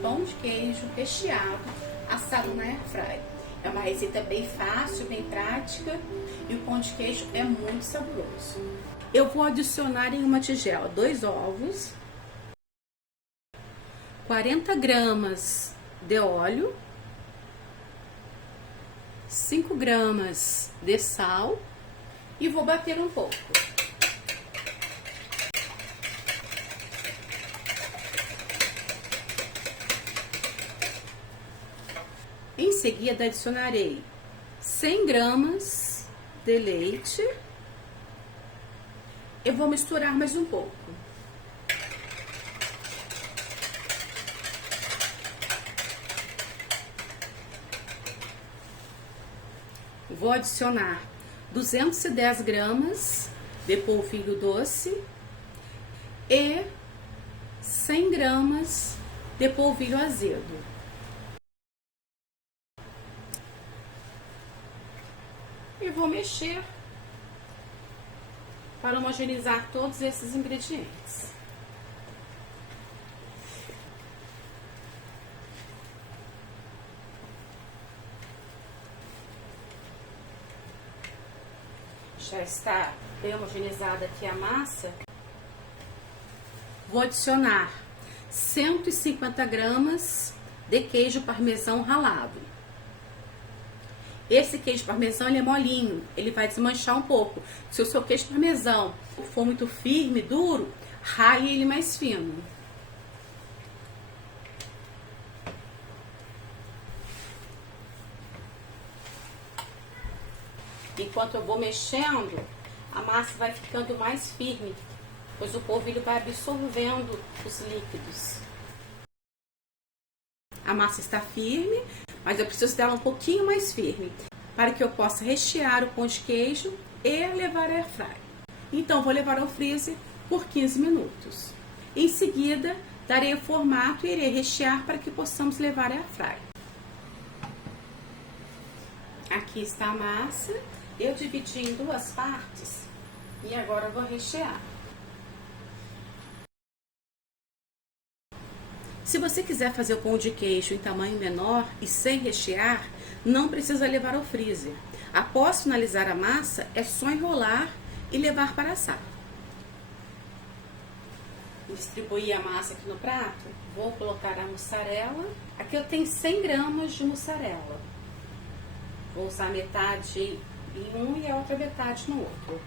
Pão de queijo recheado, assado na airfryer. É uma receita bem fácil, bem prática e o pão de queijo é muito saboroso. Eu vou adicionar em uma tigela 2 ovos, 40 gramas de óleo, 5 gramas de sal e vou bater um pouco. Em seguida, adicionarei 100 gramas de leite. Eu vou misturar mais um pouco. Vou adicionar 210 gramas de polvilho doce e 100 gramas de polvilho azedo. E vou mexer para homogeneizar todos esses ingredientes. Já está bem homogeneizada aqui a massa. Vou adicionar 150 gramas de queijo parmesão ralado. Esse queijo parmesão ele é molinho, ele vai desmanchar um pouco. Se o seu queijo parmesão for muito firme, duro, rale ele mais fino. Enquanto eu vou mexendo, a massa vai ficando mais firme, pois o polvilho vai absorvendo os líquidos. A massa está firme, mas eu preciso dela um pouquinho mais firme, para que eu possa rechear o pão de queijo e levar à airfryer. Então, vou levar ao freezer por 15 minutos. Em seguida, darei o formato e irei rechear para que possamos levar à airfryer. Aqui está a massa. Eu dividi em 2 partes e agora eu vou rechear. Se você quiser fazer o pão de queijo em tamanho menor e sem rechear, não precisa levar ao freezer. Após finalizar a massa, é só enrolar e levar para assar. Distribuir a massa aqui no prato. Vou colocar a mussarela. Aqui eu tenho 100 gramas de mussarela. Vou usar metade em um e a outra metade no outro.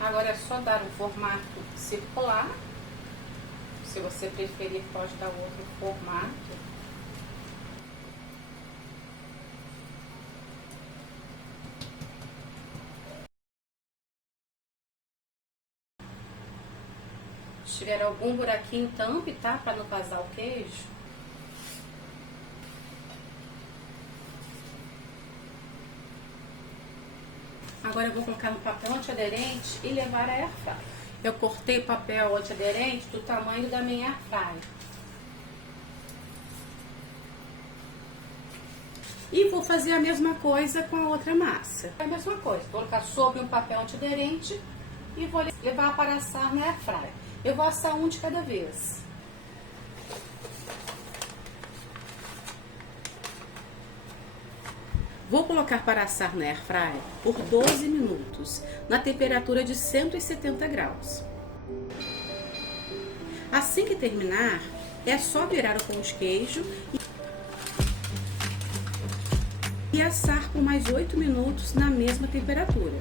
Agora é só dar um formato circular. Se você preferir, pode dar outro formato. Se tiver algum buraquinho, tampe, tá? Para não vazar o queijo. Agora eu vou colocar no papel antiaderente e levar a airfryer. Eu cortei o papel antiaderente do tamanho da minha airfryer. E vou fazer a mesma coisa com a outra massa. É a mesma coisa, vou colocar sobre um papel antiaderente e vou levar para assar na airfryer. Eu vou assar um de cada vez. Vou colocar para assar na airfryer por 12 minutos, na temperatura de 170 graus. Assim que terminar, é só virar o pão de queijo e assar por mais 8 minutos na mesma temperatura.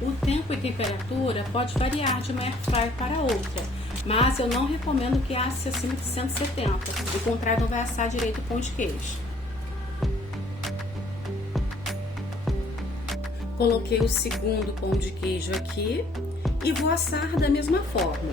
O tempo e temperatura pode variar de uma airfryer para outra, mas eu não recomendo que asse acima de 170, do contrário não vai assar direito o pão de queijo. Coloquei o segundo pão de queijo aqui e vou assar da mesma forma.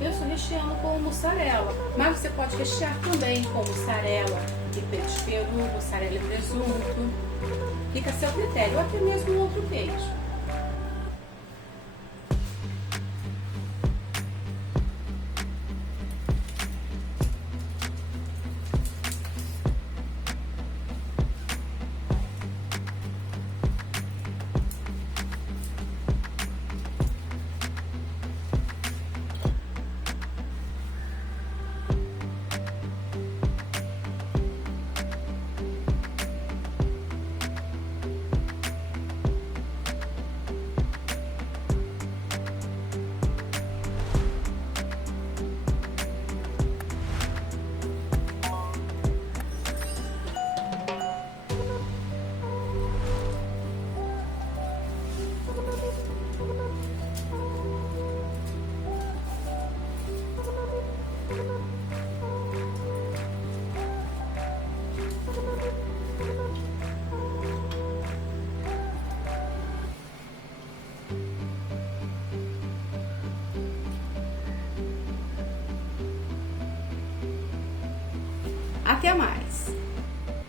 Eu estou recheando com mussarela, mas você pode rechear também com mussarela e peito de peru, mussarela e presunto. Fica a seu critério, ou até mesmo outro queijo. Até mais!